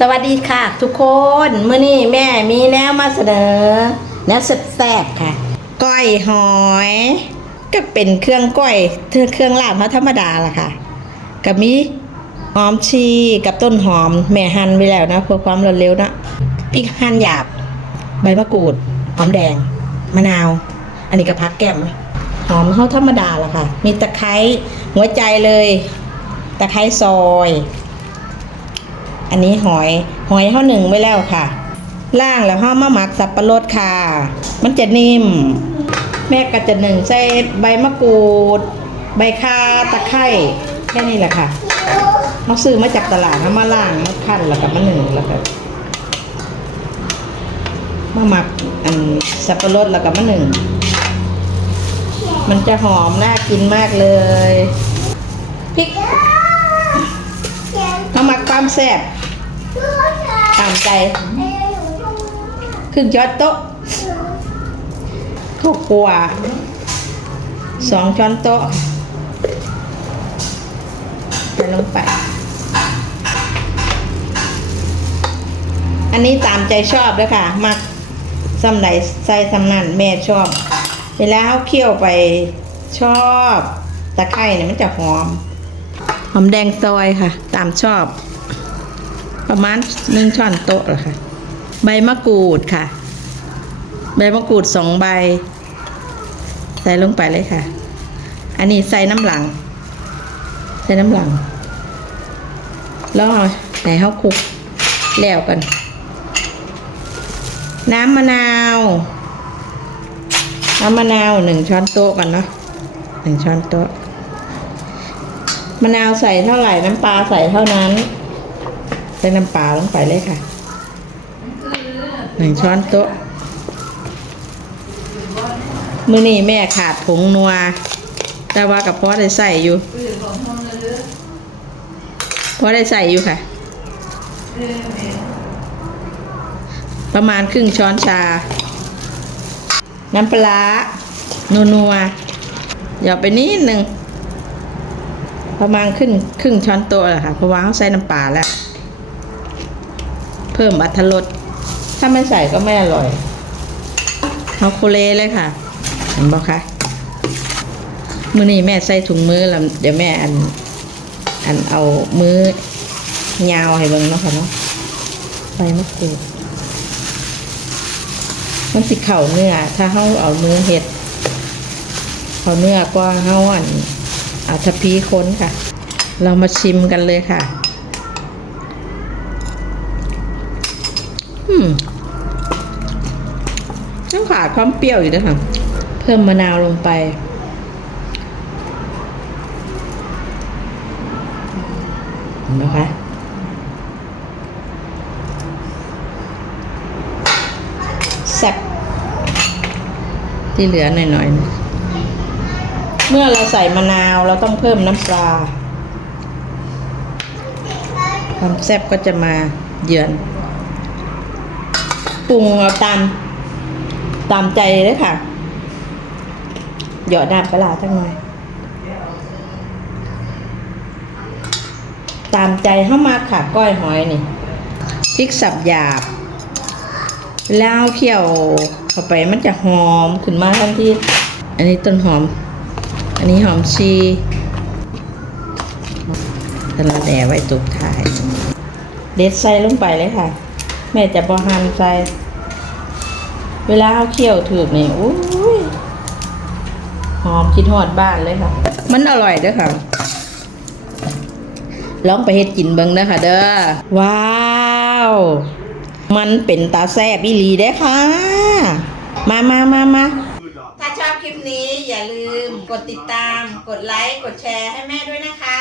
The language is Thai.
สวัสดีค่ะ ทุกคนเมื่อนี้แม่มีแนวมาเสนอ แนวแซ่บๆค่ะ ก้อยหอย ก็เป็นเครื่องก้อยเครื่องลาบเขาธรรมดาล่ะค่ะกับมีหอมชีกับต้นหอม แม่หั่นไว้แล้วนะเพื่อความรวดเร็วนะพริกหั่นหยาบ ใบมะกรูดหอมแดง มะนาว อันนี้ก็พักแก้มหอมเขาธรรมดาล่ะค่ะ มีตะไคร้หัวใจเลย ตะไคร้ซอย อันนี้หอยหอยเขาหนึ่งไว้แล้วค่ะ ล่างแล้วเขามาหมักสับปะรดค่ะ มันจะนิ่ม แม่ก็จะหนึ่งใส่ใบมะกรูด ใบข่าตะไคร้แค่นี้แหละค่ะเขาซื้อมาจากตลาดเขามาล่างมาคั่นแล้วก็มาหนึ่งแล้วก็มาหมักอันสับปะรดแล้วก็มาหนึ่ง มันจะหอมน่ากินมากเลยพริกมาหมักความแซ่บ ตามใจครึ่งช้อนโต๊ะข้าวคั่วสองช้อนโต๊ะใส่ลงไป อันนี้ตามใจชอบเลยค่ะ มักซ้ำไหนใส่ซ้ำนันแม่ชอบ เวลาเขาเคี่ยวไปชอบตะไคร่เนี่ยมันจะหอม หอมแดงซอยค่ะ ตามชอบ ประมาณหนึ่งช้อนโต๊ะเหรอค่ะ ใบมะกรูดค่ะ ใบมะกรูดสองใบ ใส่ลงไปเลยค่ะ อันนี้ใส่น้ำหลัง ใส่น้ำหลัง แล้วเอาไหนเขาคลุกแล้วกัน น้ำมะนาว น้ำมะนาวหนึ่งช้อนโต๊ะกันเนาะหนึ่งช้อนโต๊ะมะนาวใส่เท่าไหร่น้ำปลาใส่เท่านั้น ส่น้ำปลาลงไปเลยค่ะหนึ่งช้อนโต๊ะ มื้อนี้แม่ขาดผงนัว แต่ว่ากับพ่อได้ใส่อยู่พ่อได้ใส่อยู่ค่ะ ประมาณครึ่งช้อนชา น้ำปลานัวนัวๆอย่าไปนิดนึงประมาณครึ่งครึ่งช้อนโต๊ะแหละค่ะเพราะว่าเขาใส่น้ำปลาแล้ว เพิ่มอัตรสถ้าไม่ใส่ก็ไม่อร่อยเอาโคเลเลยค่ะเห็นบอกคะมือนี้แม่ใส่ถุงมือแล้วเดี๋ยวแม่อัน อันเอามือยาวให้เบิ่งเนาะค่ะเนาะใบมะกรูดมันสิเข่าเนื้อ ถ้าเขาเอามือเห็ดเขาเนื้อกว่าเขาอันอาทพีค้นค่ะ เรามาชิมกันเลยค่ะ อืมต้องขาดความเปรี้ยวอยู่นะคะเพิ่มมะนาวลงไป เห็นไหมคะแซ่บที่เหลือหน่อยๆ เมื่อเราใส่มะนาวเราต้องเพิ่มน้ำปลา ความแซ่บก็จะมาเยือน ปรุงเอาตามตามใจเลยค่ะ หยอดน้ำปลาร้งหน่อยตามใจเข้ามาค่ะก้อยหอยนี่พริกสับหยาบ แล้วเคี่ยวเข้าไปมันจะหอมขึ้นมาทันทีอันนี้ต้นหอม อันนี้หอมชีแต่เราแดไว้ตุกท้าย เด็ดใส่ลงไปเลยค่ะ ม่จะบอหันใส่ เวลาเอาเคี่ยวถือกนี่อุ้ยหอมคิดหอดบ้านเลยค่ะ มันอร่อยเด้วยค่ะลองไปเฮ็ดกินเบิ่งเด้อค่ะเด้อ ว้าว มันเป็นตาแซ่บอีหลีเด้อค่ะ มามามามาถ้าชอบคลิปนี้อย่าลืมกดติดตาม กดไลค์ กดแชร์ให้แม่ด้วยนะคะ